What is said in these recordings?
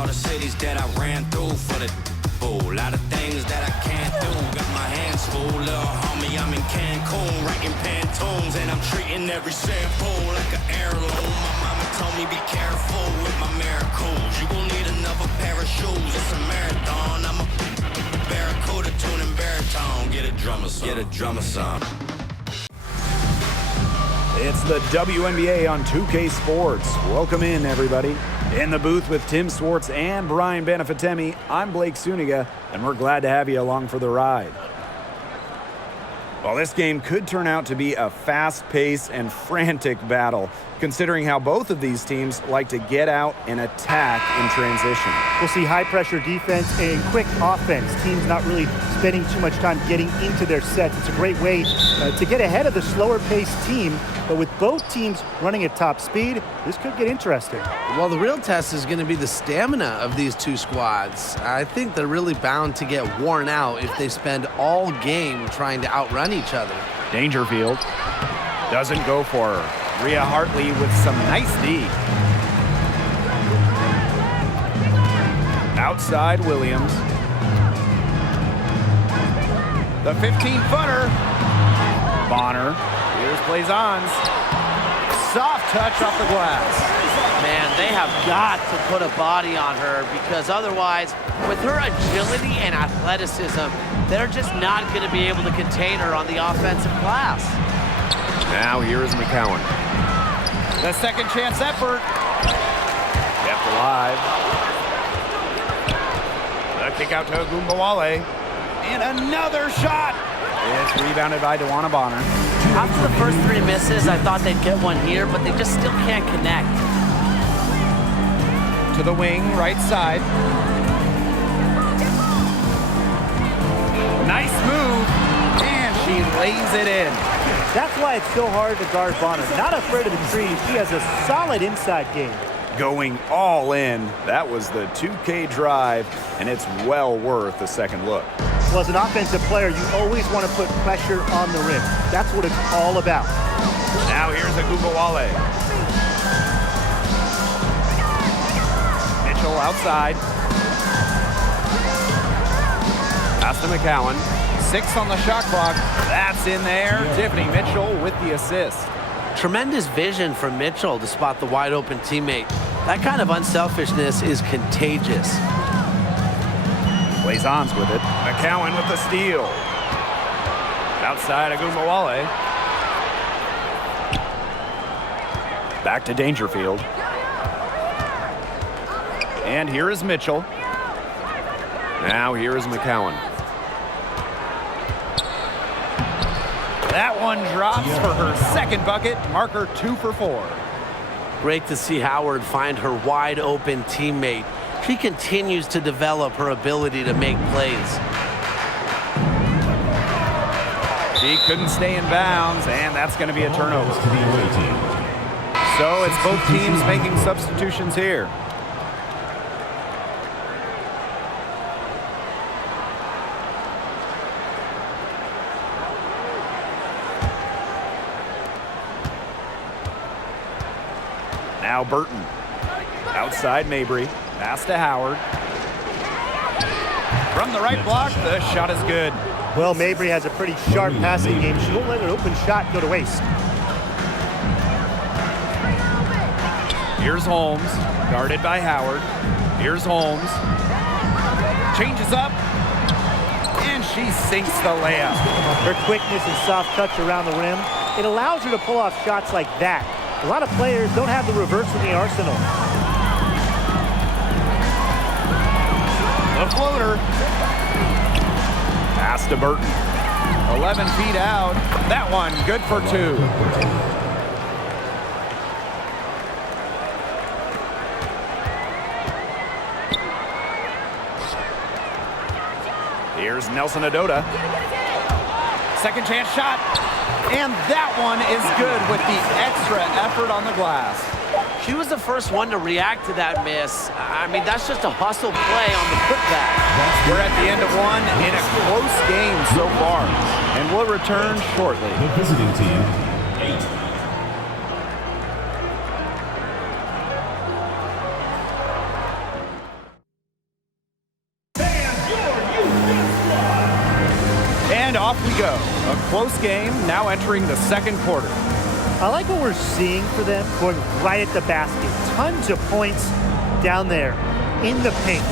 all the cities that I ran through for the fool. A lot of things that I can't do. Got my hands full, little homie. I'm in Cancun, writing Pantones, and I'm treating every sample like an heirloom. My mama told me be careful with my miracles. You gon' need another pair of shoes. It's a marathon. I'm a barracuda tuning baritone. Get a drummer song. Get a drummer song. It's the WNBA on 2K Sports. Welcome in, everybody. In the booth with Tim Swartz and Brian Benefitemi, I'm Blake Suniga, and we're glad to have you along for the ride. Well, this game could turn out to be a fast-paced and frantic battle, considering how both of these teams like to get out and attack in transition. We'll see high-pressure defense and quick offense. Teams not really spending too much time getting into their sets. It's a great way to get ahead of the slower-paced team, but with both teams running at top speed, this could get interesting. Well, the real test is going to be the stamina of these two squads. I think they're really bound to get worn out if they spend all game trying to outrun each other. Dangerfield doesn't go for her. Rhea Hartley with some nice D. Outside Williams. The 15-footer. Bonner. Here's Blazons. Soft touch off the glass. Man, they have got to put a body on her because otherwise, with her agility and athleticism, they're just not going to be able to contain her on the offensive glass. Now here is McCowan. The second chance effort. Kept alive. The kick out to Agumbawale. And another shot. It's rebounded by DeWanna Bonner. After the first three misses, I thought they'd get one here, but they just still can't connect. To the wing, right side. Nice move. And she lays it in. That's why it's so hard to guard Bonner. Not afraid of the trees. She has a solid inside game. Going all in. That was the 2K drive, and it's well worth a second look. Well, as an offensive player, you always want to put pressure on the rim. That's what it's all about. Now here's Agumbawale. Mitchell outside. Pass to McCowan. 6 on the shot clock. That's in there. Tiffany Mitchell with the assist. Tremendous vision from Mitchell to spot the wide-open teammate. That kind of unselfishness is contagious. Blazons with it. McCowan with the steal. Outside Agumbawale. Back to Dangerfield. And here is Mitchell. Now here is McCowan. That one drops for her second bucket. Marker 2 for 4. Great to see Howard find her wide-open teammate. She continues to develop her ability to make plays. She couldn't stay in bounds, and that's going to be a turnover. So it's both teams making substitutions here. Now Burton. Outside Mabry. Pass to Howard. From the right block, the shot is good. Well, Mabry has a pretty sharp passing game. She won't let an open shot go to waste. Here's Holmes, guarded by Howard. Here's Holmes. Changes up, and she sinks the layup. Her quickness and soft touch around the rim, it allows her to pull off shots like that. A lot of players don't have the reverse in the arsenal. The floater. Pass to Burton. 11 feet out. That one good for 2. Here's Nelson Adota. Second chance shot. And that one is good with the extra effort on the glass. She was the first one to react to that miss. I mean, that's just a hustle play on the putback. We're at the end of one in a close game so far, and we'll return shortly. The visiting team, 8. go. A close game now entering the second quarter. I like what we're seeing for them, going right at the basket. Tons of points down there in the paint.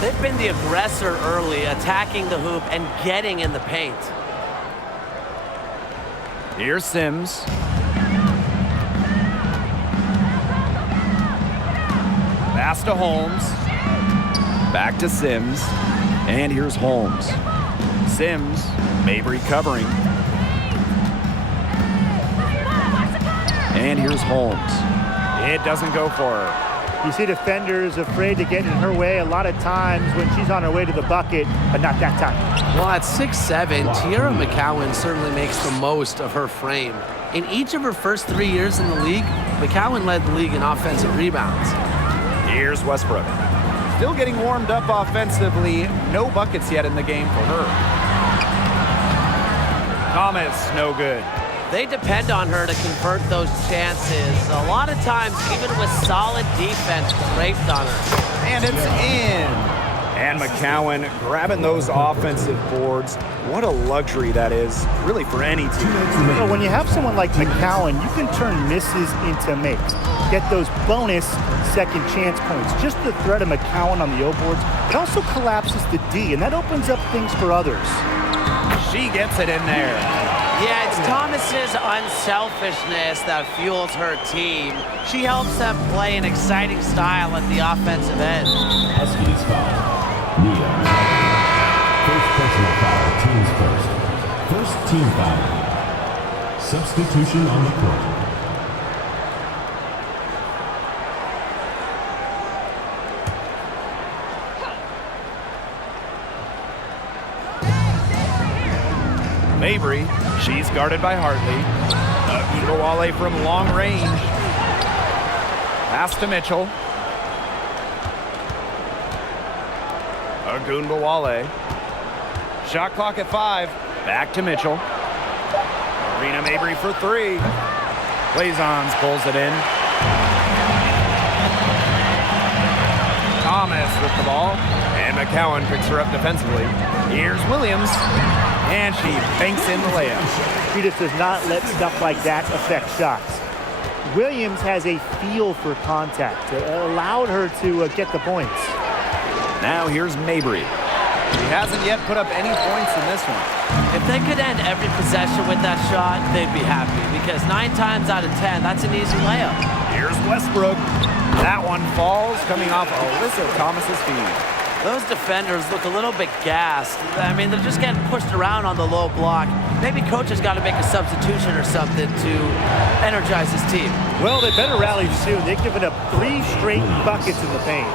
They've been the aggressor early, attacking the hoop and getting in the paint. Here's Sims. Pass to Holmes. Back to Sims. And here's Holmes. Sims, Mabry covering. And here's Holmes. It doesn't go for her. You see defenders afraid to get in her way a lot of times when she's on her way to the bucket, but not that time. Well, at 6'7", Tiara McCowan certainly makes the most of her frame. In each of her first 3 years in the league, McCowan led the league in offensive rebounds. Here's Westbrook. Still getting warmed up offensively. No buckets yet in the game for her. Thomas, no good. They depend on her to convert those chances. A lot of times, even with solid defense draped on her. And it's in. And McCowan grabbing those offensive boards. What a luxury that is, really, for any team. So when you have someone like McCowan, you can turn misses into makes. Get those bonus second chance points. Just the threat of McCowan on the O boards, it also collapses the D, and that opens up things for others. She gets it in there. Yeah, it's Thomas's unselfishness that fuels her team. She helps them play an exciting style at the offensive end. Huskies foul. Nia. First personal foul. Teams first. First team foul. Substitution on the court. Mabry, she's guarded by Hartley. Iguodala from long range. Pass to Mitchell. Iguodala. Shot clock at 5. Back to Mitchell. Arena Mabry for 3. Blazons pulls it in. Thomas with the ball. And McCowan picks her up defensively. Here's Williams. And she banks in the layup. She just does not let stuff like that affect shots. Williams has a feel for contact. It allowed her to get the points. Now here's Mabry. She hasn't yet put up any points in this one. If they could end every possession with that shot, they'd be happy. Because 9 times out of 10, that's an easy layup. Here's Westbrook. That one falls, coming off Alyssa Thomas's feed. Those defenders look a little bit gassed. I mean, they're just getting pushed around on the low block. Maybe coach has got to make a substitution or something to energize his team. Well, they better rally soon. They've given up 3 straight buckets in the paint.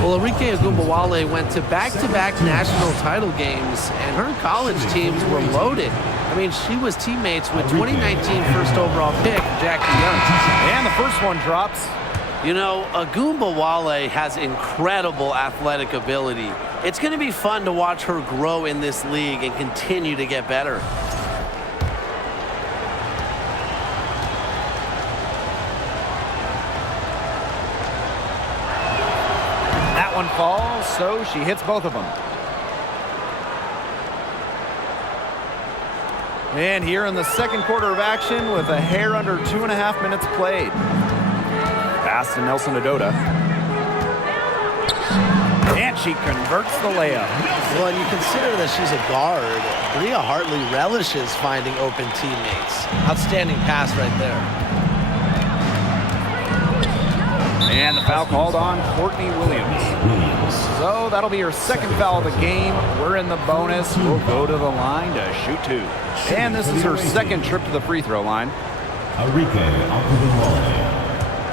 Well, Arike Ogunbowale went to back-to-back national title games, and her college teams were loaded. I mean, she was teammates with 2019 first overall pick, Jackie Young. And the first one drops. You know, Ogunbowale has incredible athletic ability. It's going to be fun to watch her grow in this league and continue to get better. That one falls, so she hits both of them. And here in the second quarter of action with a hair under 2.5 minutes played. Pass to Nelson Adota. And she converts the layup. Well, and you consider that she's a guard. Bria Hartley relishes finding open teammates. Outstanding pass right there. And the foul called on Courtney Williams. So that'll be her second foul of the game. We're in the bonus. We'll go to the line to shoot 2. And this is her second trip to the free throw line. Arike Ogunbowale.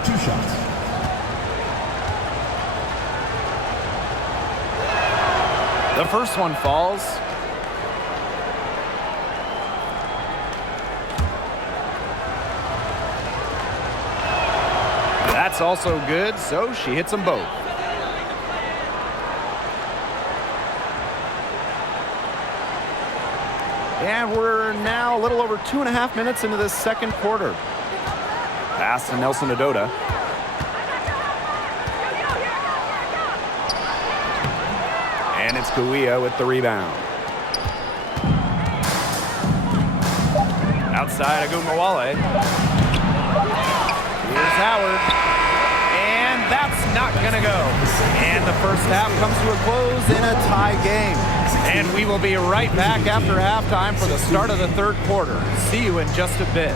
2 shots. The first one falls. That's also good, so she hits them both. And we're now a little over 2.5 minutes into this second quarter. Pass to Nelson Adota. And it's Kouia with the rebound. Outside Agumbawale. Here's Howard. And that's not going to go. And the first half comes to a close in a tie game. And we will be right back after halftime for the start of the third quarter. See you in just a bit.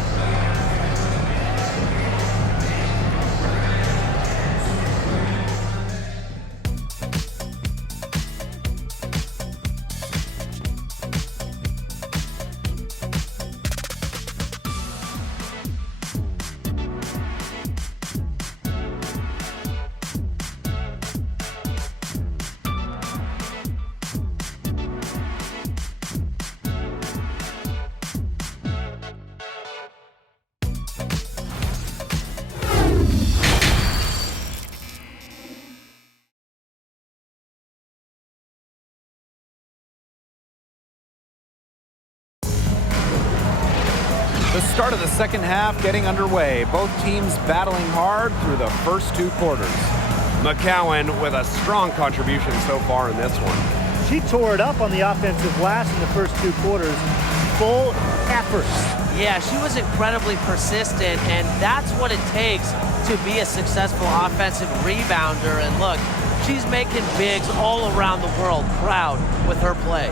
The start of the second half getting underway. Both teams battling hard through the first two quarters. McCowan with a strong contribution so far in this one. She tore it up on the offensive glass in the first two quarters. Full effort. Yeah, she was incredibly persistent, and that's what it takes to be a successful offensive rebounder. And look, she's making bigs all around the world proud with her play.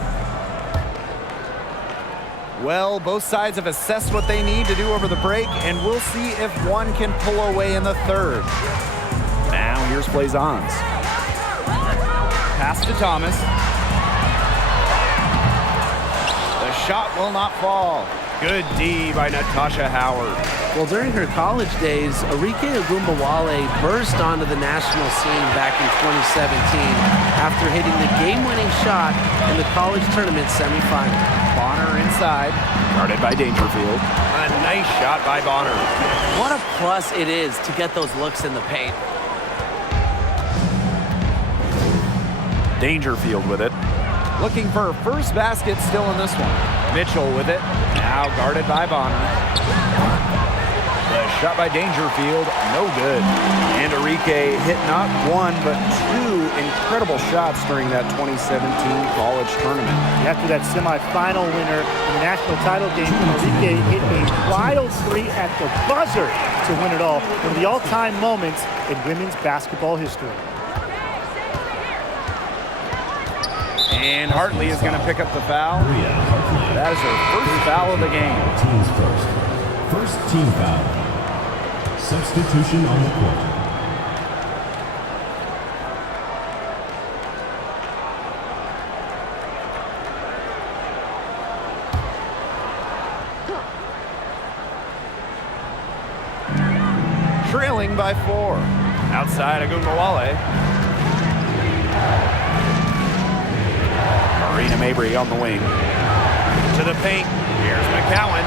Well, both sides have assessed what they need to do over the break, and we'll see if one can pull away in the third. Now, here's Blazons. Pass to Thomas. The shot will not fall. Good D by Natasha Howard. Well, during her college days, Arike Agumbawale burst onto the national scene back in 2017 after hitting the game-winning shot in the college tournament semifinal. Bonner inside, guarded by Dangerfield. A nice shot by Bonner. What a plus it is to get those looks in the paint. Dangerfield with it. Looking for her first basket still in this one. Mitchell with it, now guarded by Bonner. The shot by Dangerfield, no good. And Arike hit not one, but two incredible shots during that 2017 college tournament. After that semifinal winner in the national title game, Arike hit a wild three at the buzzer to win it all. One of the all-time moments in women's basketball history. And Hartley is going to pick up the foul. That is her first foul of the game. Teams first. First team foul. Substitution on the court. Trailing by 4. Outside Agumbawale. Marina Mabry on the wing. To the paint. Here's McCowan.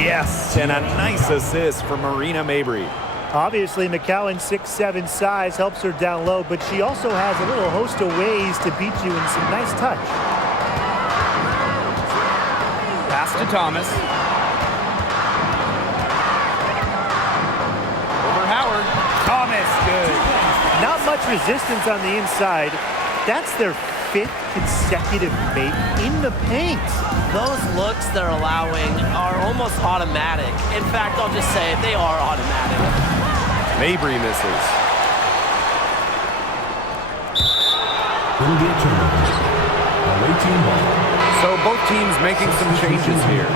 Yes, and a nice assist from Marina Mabry. Obviously, McCowan's 6'7" size helps her down low, but she also has a little host of ways to beat you in some nice touch. Pass to Thomas. Over Howard. Thomas, good. Not much resistance on the inside. That's their 5th consecutive make in the paint. Those looks they're allowing are almost automatic. In fact, I'll just say it, they are automatic. Mabry misses. It'll be a turnover. Away team ball. So both teams making some changes here.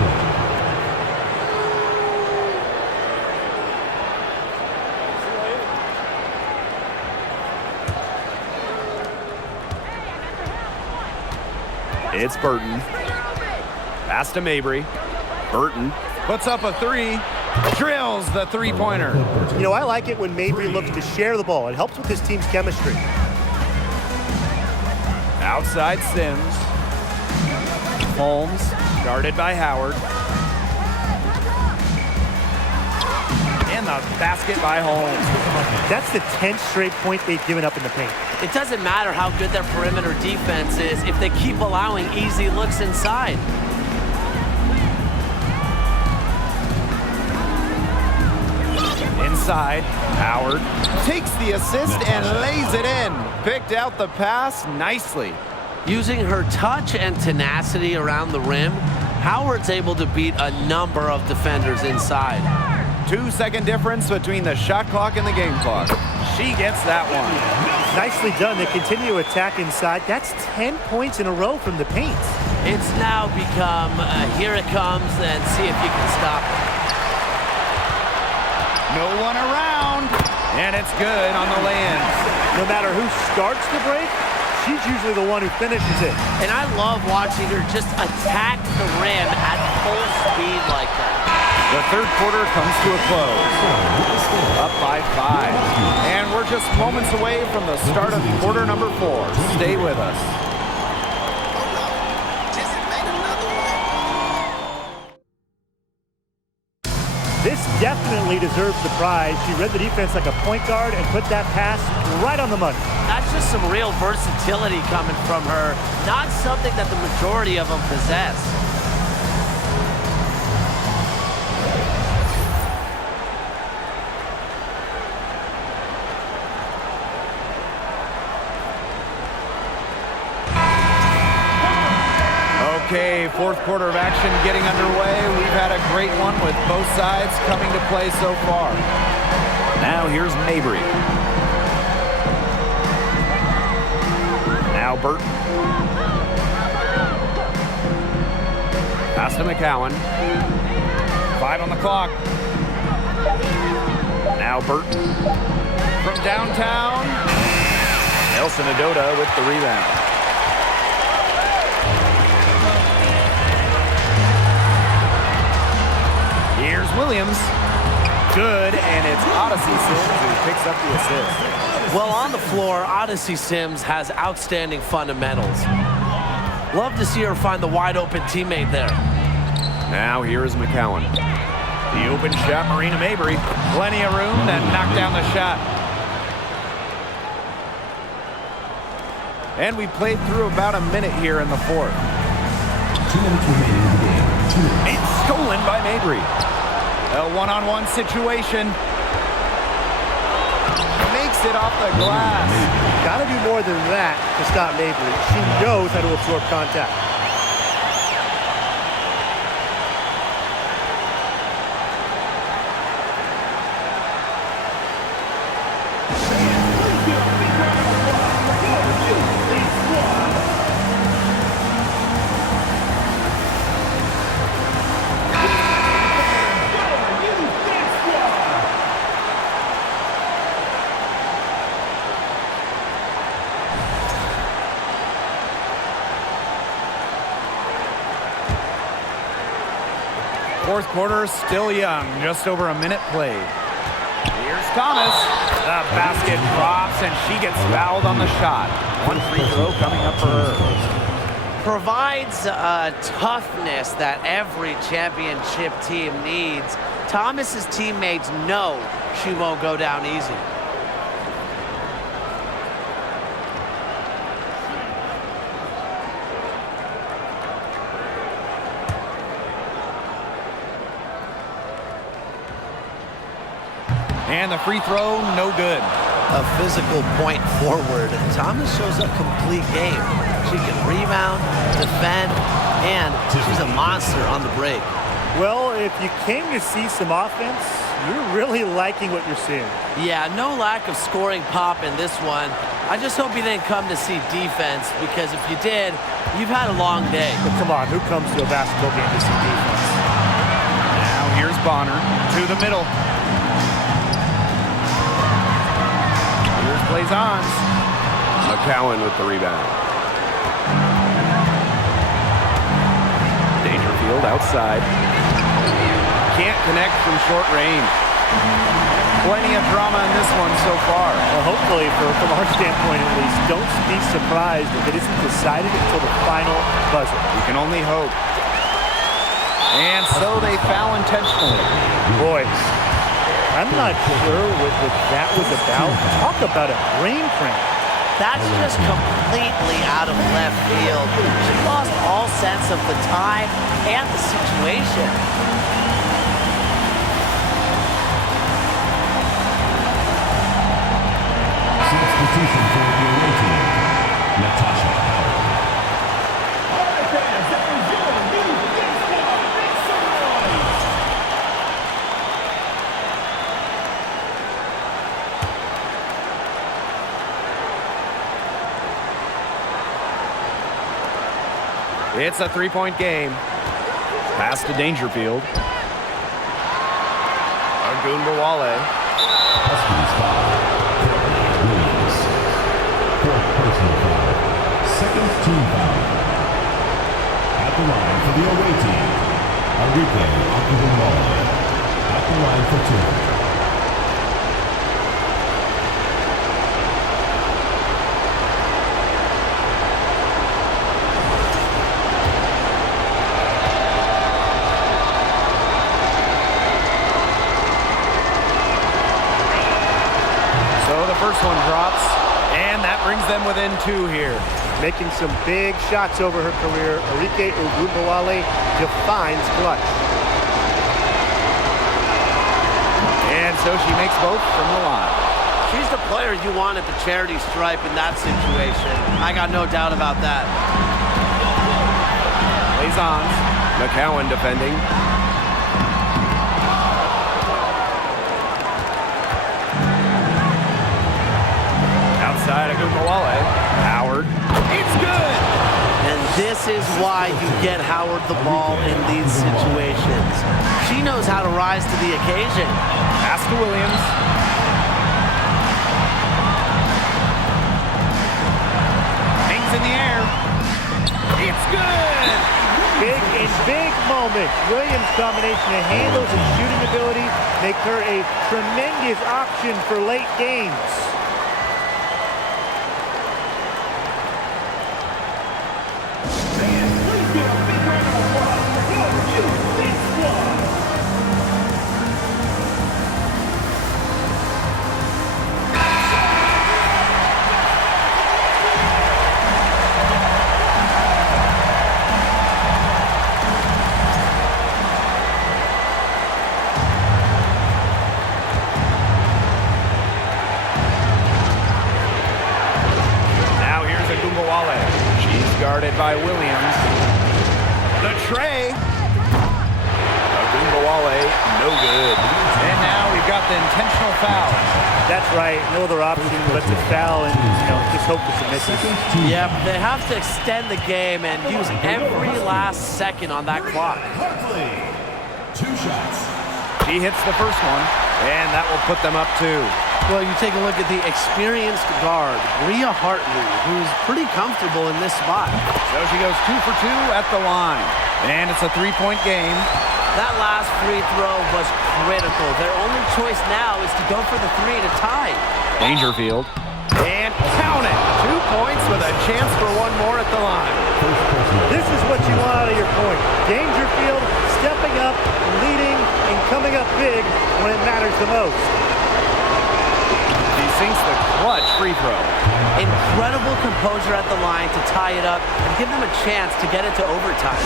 It's Burton. Pass to Mabry. Burton puts up a three. Drills the three-pointer. You know, I like it when Mabry looks to share the ball. It helps with his team's chemistry. Outside Sims. Holmes, guarded by Howard. And the basket by Holmes. That's the 10th straight point they've given up in the paint. It doesn't matter how good their perimeter defense is if they keep allowing easy looks inside. Inside, Howard takes the assist and lays it in. Picked out the pass nicely. Using her touch and tenacity around the rim, Howard's able to beat a number of defenders inside. 2-second difference between the shot clock and the game clock. She gets that one. Nicely done. They continue to attack inside. That's 10 points in a row from the paint. It's now become, here it comes, and see if you can stop it. No one around, and it's good on the lay-in. No matter who starts the break, she's usually the one who finishes it. And I love watching her just attack the rim at full speed like that. The third quarter comes to a close. Up by 5. And we're just moments away from the start of quarter number 4. Stay with us. This definitely deserves the prize. She read the defense like a point guard and put that pass right on the money. That's just some real versatility coming from her. Not something that the majority of them possess. Okay, fourth quarter of action getting underway. We've had a great one with both sides coming to play so far. Now here's Mabry. Now Burton. Pass to McCowan. 5 on the clock. Now Burton. From downtown. Nelson Adota with the rebound. Here's Williams. Good, and it's Odyssey Sims who picks up the assist. Well, on the floor, Odyssey Sims has outstanding fundamentals. Love to see her find the wide-open teammate there. Now here is McCowan. The open shot, Marina Mabry. Plenty of room, then knock down the shot. And we played through about a minute here in the fourth. 2 minutes remaining in the game. It's stolen by Mabry. A one-on-one situation. Makes it off the glass. Got to do more than that to stop Mabry. She knows how to absorb contact. Fourth quarter still young, just over a minute played. Here's Thomas. The basket drops and she gets fouled on the shot. One free throw coming up for her. Provides a toughness that every championship team needs. Thomas's teammates know she won't go down easy. And the free throw, no good. A physical point forward. Thomas shows a complete game. She can rebound, defend, and she's a monster on the break. Well, if you came to see some offense, you're really liking what you're seeing. Yeah, no lack of scoring pop in this one. I just hope you didn't come to see defense, because if you did, you've had a long day. But come on, who comes to a basketball game to see defense? Now here's Bonner to the middle. Here's Blazons. McCowan with the rebound. Dangerfield outside. Can't connect from short range. Plenty of drama in this one so far. Well, hopefully, from our standpoint at least, don't be surprised if it isn't decided until the final buzzer. We can only hope. And so they foul intentionally. Boy, I'm not sure what that was about. Talk about a brain cramp. That's just completely out of left field. She lost all sense of the time and the situation. Substitution for the away team, Natasha. It's a three-point game. Pass to Dangerfield. Ogunbowale. Huskies foul. Williams. Fourth personal foul. Second team foul. At the line for the away team, Enrique Ogunbowale. At the line for two. First one drops, and that brings them within two here. Making some big shots over her career, Enrique Ogunbowale defines clutch. And so she makes both from the line. She's the player you want at the charity stripe in that situation. I got no doubt about that. Blazons. McCowan defending. Outside of Ogunbowale. Howard. It's good! And this is why you get Howard the ball in these situations. She knows how to rise to the occasion. Pass to Williams. Hangs in the air. It's good! Big moment. Williams' combination of handles and shooting ability make her a tremendous option for late games. Guarded by Williams. The tray. Ogunbowale, no good. And now we've got the intentional foul. That's right. No other option but to foul and just hope for some misses. Yeah, they have to extend the game and use every last second on that clock. Two shots. She hits the first one, and that will put them up two. Well, you take a look at the experienced guard, Rhea Hartley, who's pretty comfortable in this spot. So she goes 2 for 2 at the line. And it's a three-point game. That last free throw was critical. Their only choice now is to go for the three to tie. Dangerfield. And count it. 2 points with a chance for one more at the line. This is what you want out of your point. Dangerfield stepping up, leading, and coming up big when it matters the most. Sinks the clutch free throw. Incredible composure at the line to tie it up and give them a chance to get into overtime.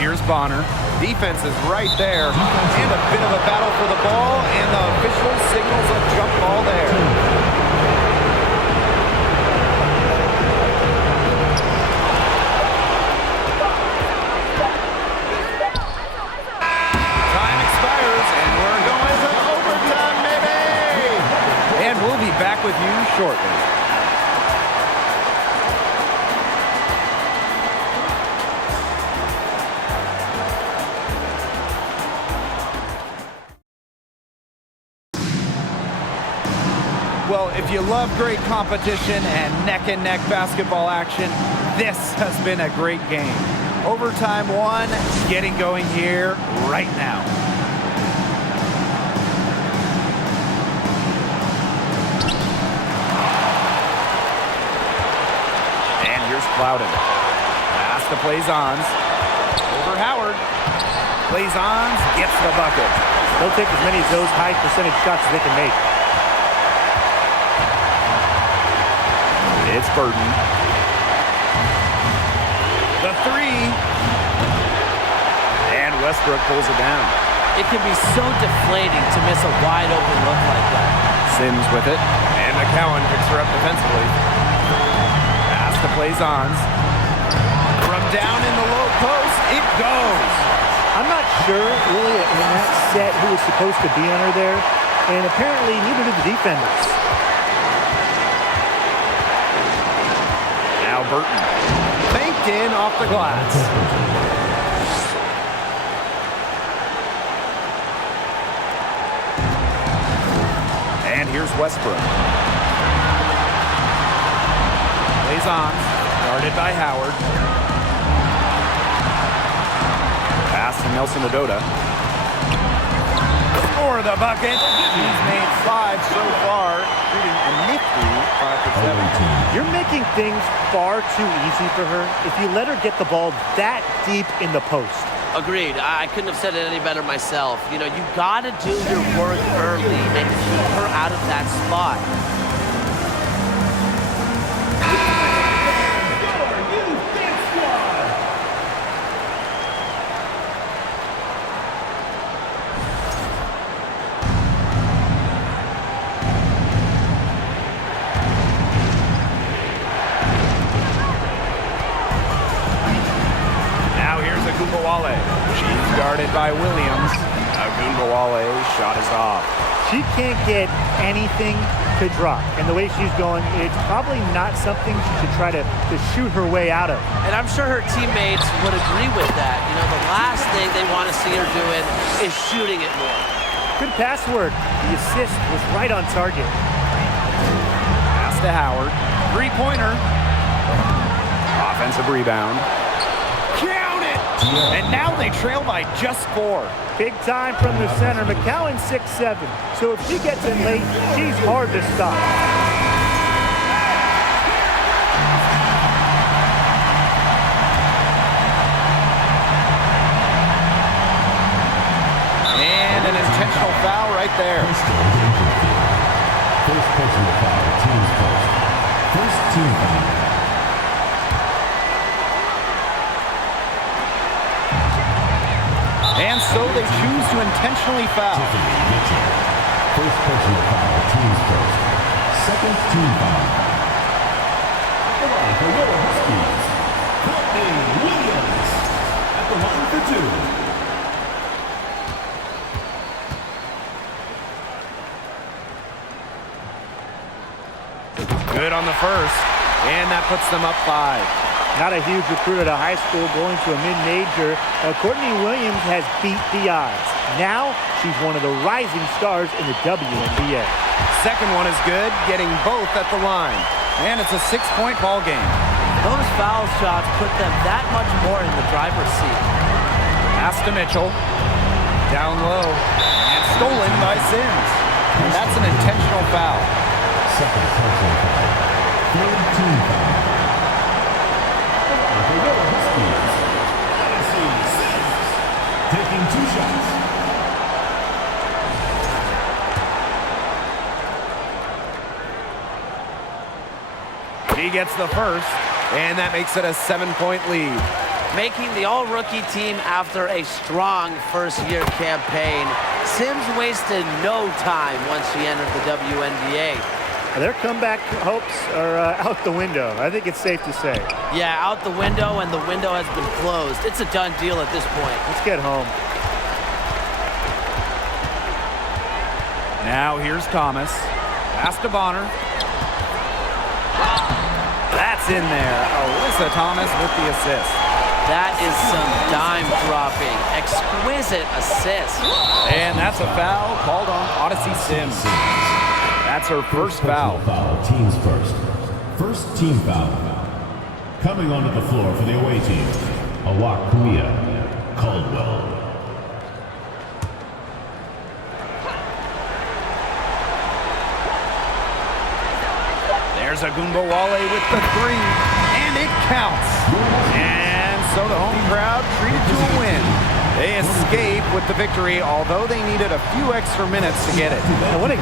Here's Bonner. Defense is right there. And a bit of a battle for the ball, and the official signals a jump ball there. Time expires, and we're going to overtime, baby! And we'll be back with you shortly. Well, if you love great competition and neck-and-neck basketball action, this has been a great game. Overtime one, getting going here right now. And here's Plowden. Pass to Blazons. Over Howard. Blazons gets the bucket. They'll take as many of those high percentage shots as they can make. It's Burton. The three. And Westbrook pulls it down. It can be so deflating to miss a wide open look like that. Sims with it. And McCowan picks her up defensively. Pass to Plaisance. From down in the low post, it goes. I'm not sure, really, in that set who was supposed to be on her there, and apparently neither did the defenders. Now Burton. Banked in off the glass. And here's Westbrook. Plays on. Guarded by Howard. Pass to Nelson Ododa. For the bucket. He's made 5 so far, shooting a nifty 5 for 7. You're making things far too easy for her if you let her get the ball that deep in the post. Agreed. I couldn't have said it any better myself. You know, you got to do your work early and keep her out of that spot. She's guarded by Williams. Agunbowale shot is off. She can't get anything to drop. And the way she's going, it's probably not something she should try to shoot her way out of. And I'm sure her teammates would agree with that. You know, the last thing they want to see her doing is shooting it more. Good pass work. The assist was right on target. Pass to Howard. Three-pointer. Offensive rebound. Count it! And now they trail by just 4. Big time from the center. McCowan 6'7". So if she gets in late, she's hard to stop. And an intentional foul right there. First personal foul, team's first. First team foul. And so they choose to intentionally foul. First personal foul, team's first. Second team foul. At the line for your Huskies, Courtney Williams. At the line for 2. Good on the first. And that puts them up 5. Not a huge recruit at a high school going to a mid-major. Courtney Williams has beat the odds. Now she's one of the rising stars in the WNBA. Second one is good, getting both at the line. And it's a 6-point ball game. Those foul shots put them that much more in the driver's seat. Pass to Mitchell. Down low. And stolen by Sims. And that's an intentional foul. Second personal foul. Third team foul. For your Huskies, taking 2 shots. He gets the first, and that makes it a 7-point lead. Making the all-rookie team after a strong first-year campaign. Sims wasted no time once she entered the WNBA. Their comeback hopes are out the window. I think it's safe to say. Yeah, out the window, and the window has been closed. It's a done deal at this point. Let's get home. Now here's Thomas. Pass to Bonner. That's in there. Alyssa Thomas with the assist. That is some dime dropping. Exquisite assist. And that's a foul called on Odyssey Sims. That's her first foul. Team's first. First team foul. Coming onto the floor for the away team, Awakuia Caldwell. There's Agunbowale with the 3, and it counts. And so the home crowd treated to a win. They escape with the victory, although they needed a few extra minutes to get it. And what a